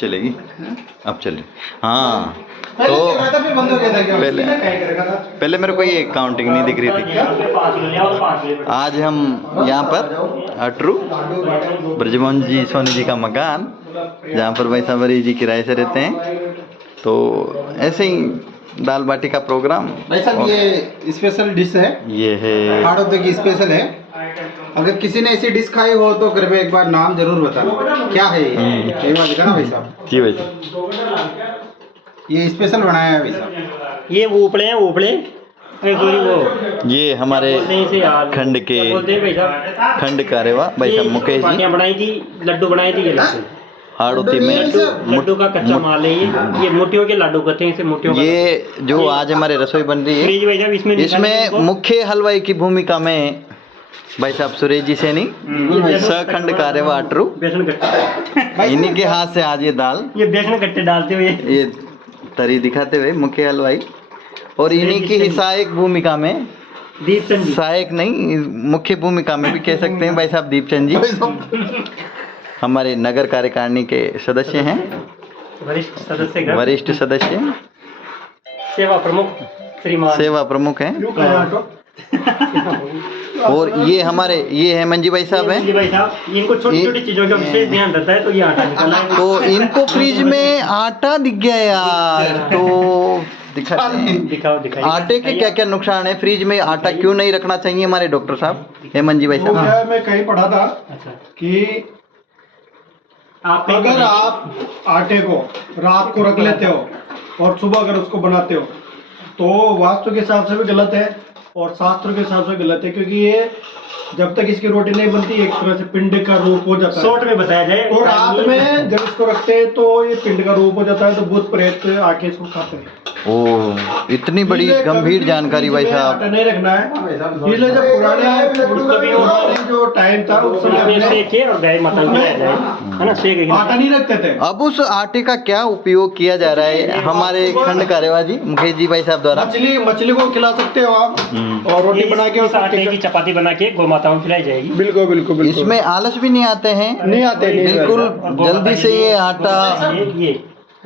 चलेगी अब चले। हाँ तो पहले मेरे को ये काउंटिंग नहीं दिख रही थी। आज हम यहाँ पर अटरू ब्रजमोहन जी सोनी जी का मकान, जहाँ पर भाई साहब जी किराए से रहते हैं। तो ऐसे ही दाल बाटी का प्रोग्राम। भाई साहब ये स्पेशल डिश है, ये है हाड़ौती की स्पेशल है। अगर किसी ने ऐसी डिश खाई हो तो कृपया एक बार नाम जरूर बताना क्या है ये बात दिखाना भाई साहब। जी भाई साहब ये स्पेशल बनाया है भाई साहब। ये उपड़े हैं, उपड़े वो ये हमारे खंड के खंड का रेवा भाई साहब मुकेश जी बनाई थी, लड्डू बनाए थे। ये हाड़ौती में लड्डू का कच्चा माल है ये मोतियों के लड्डू कहते हैं इसे, मोतियों का। ये जो आज हमारे रसोई बन रही है, इसमें मुख्य हलवाई की भूमिका में भाई साहब सुरेश जी सैनी, सखंड का रेवा अटरू, इन्हीं के हाथ से आज ये दाल, ये बेसन कट्टे डालते हुए, ये तरी दिखाते हुए मुख्य हलवाई, और इन्हीं की ही सहायक भूमिका में दीपचंद जी, सहायक नहीं मुख्य भूमिका में भी कह सकते हैं भाई साहब दीपचंद जी हमारे नगर कार्यकारिणी के सदस्य हैं, वरिष्ठ सदस्य, सेवा प्रमुख श्रीमान, सेवा प्रमुख हैं। और ये हमारे ये हेमंत जी भाई साहब हैं। जी भाई साहब, इनको छोटी छोटी चीजों का विशेष ध्यान रहता है, तो ये आटा निकालना है। तो इनको फ्रिज में आटा दिख गया यार, तो दिखाओ आटे के क्या क्या नुकसान है, फ्रिज में आटा क्यों नहीं रखना चाहिए हमारे डॉक्टर साहब हेमंत जी भाई साहब? मैं कहीं पढ़ा था कि अगर आप आटे को रात को रख लेते हो और सुबह अगर उसको बनाते हो तो वास्तु के हिसाब से भी गलत है और शास्त्र के हिसाब से गलत है, क्योंकि ये जब तक इसकी रोटी नहीं बनती एक तरह से पिंड का रूप हो जाता है। शॉर्ट में बताया जाए, और रात में जब इसको रखते हैं तो ये पिंड का रूप हो जाता है, तो भूत प्रेत आके इसको खाते हैं। ओह, इतनी बड़ी गंभीर जानकारी भाई साहब। नहीं रखना है, इसलिए जब पुराने जो टाइम था उस समय आटा नहीं रखते थे। अब उस आटे का क्या उपयोग किया जा रहा है हमारे खंड का रेवा जी मुकेश जी भाई साहब द्वारा? मछली को खिला सकते हो आप, और रोटी बना के उस आटे की चपाती बना के गौ माताओं को खिलाई जाएगी। बिल्कुल बिल्कुल। इसमें आलस भी नहीं आते हैं, नहीं आते बिल्कुल जल्दी से ये आटा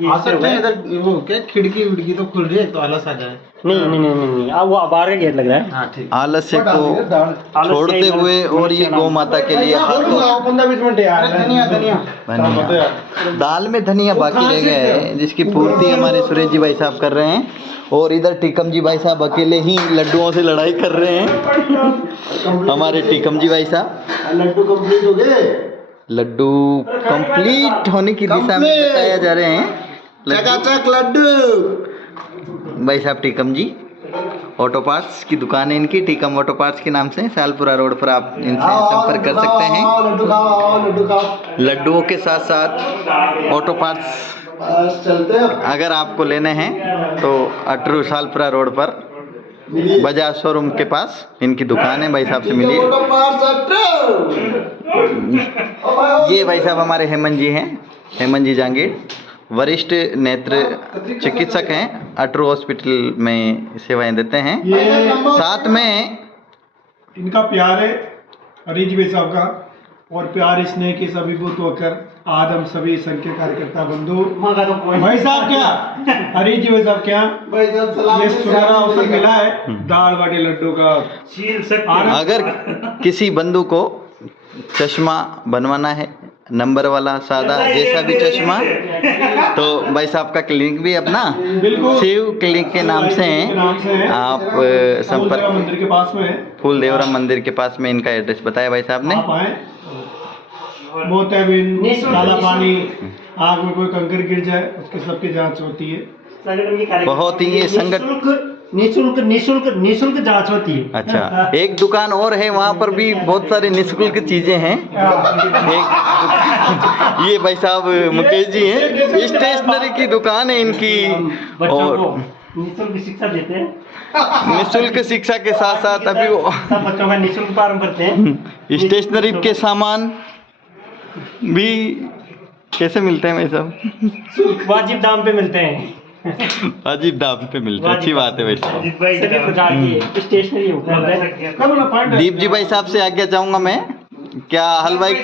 आ सकते हैं। इधर वो क्या खिड़की तो खुल रही है तो आलस आ जाए। नहीं अब वो बाहर का गेट लग रहा है। हाँ ठीक। आलस्य को छोड़ते हुए और ये गौ माता के लिए 15-20 मिनट यार। धनिया दाल में धनिया बाकी रह गया है, जिसकी पूर्ति हमारे सुरेश जी भाई साहब कर रहे हैं, और इधर टीकम जी भाई साहब अकेले ही लड्डुओं से लड़ाई कर रहे हैं। हमारे टीकम जी भाई साहब लड्डू कंप्लीट हो गए, लड्डू कंप्लीट होने की दिशा में बताया जा रहे हैं। चकाचक लड्डू भाई साहब टीकम जी, ऑटो पार्ट्स की दुकान है इनकी, टीकम ऑटो पार्ट्स के नाम से, सालपुरा रोड पर आप इनसे संपर्क कर सकते हैं। लड्डू खाओ। लड्डुओं के साथ साथ ऑटो पार्ट्स चलते हैं। अगर आपको लेने हैं तो अटरू सालपुरा रोड पर बजाज शोरूम के पास इनकी दुकान है, भाई साहब से मिलिए। ये भाई साहब हमारे हेमंत जी हैं, हेमंत जी जांगीर, वरिष्ठ नेत्र चिकित्सक हैं, अटरू हॉस्पिटल में सेवाएं देते हैं। साथ में इनका प्यार है हरी जी भाई साहब का, और प्यार स्नेह की सभीभूत होकर आज हम सभी संघ के कार्यकर्ता बंधु भाई साहब क्या हरी जी भाई साहब क्या ये सुनहरा अवसर मिला है दाल बाटी लड्डू का। अगर किसी बंधु को चश्मा बनवाना है, नंबर वाला सादा जैसा भी चश्मा, तो भाई साहब का क्लिनिक भी अपना शिव क्लिनिक के नाम से आप संपर्क, मंदिर के पास में, फूल देवरा मंदिर के पास में इनका एड्रेस बताया भाई साहब ने। मोतियाबिंद, काला पानी, आग में कोई कंकर गिर जाए उसके सबकी जांच होती है। बहुत ही ये संगठन निःशुल्क जांच होती है। अच्छा, एक दुकान और है वहाँ पर भी बहुत सारी निःशुल्क चीजें हैं। एक ये भाई साहब मुकेश जी हैं, स्टेशनरी की दुकान है इनकी, और निःशुल्क शिक्षा देते हैं। निःशुल्क शिक्षा के साथ साथ अभी वो सब बच्चों का निःशुल्क प्रारंभ करते हैं। स्टेशनरी के सामान भी कैसे मिलते हैं भाई साहब? वाजिब दाम पे मिलते हैं। अजीब दाम पे मिलते हैं, अच्छी बात है भाई साहब। सभी प्रकार की स्टेशनरी उपलब्ध है। दीप जी भाई साहब से आज्ञा चाहूंगा मैं, क्या हलवाई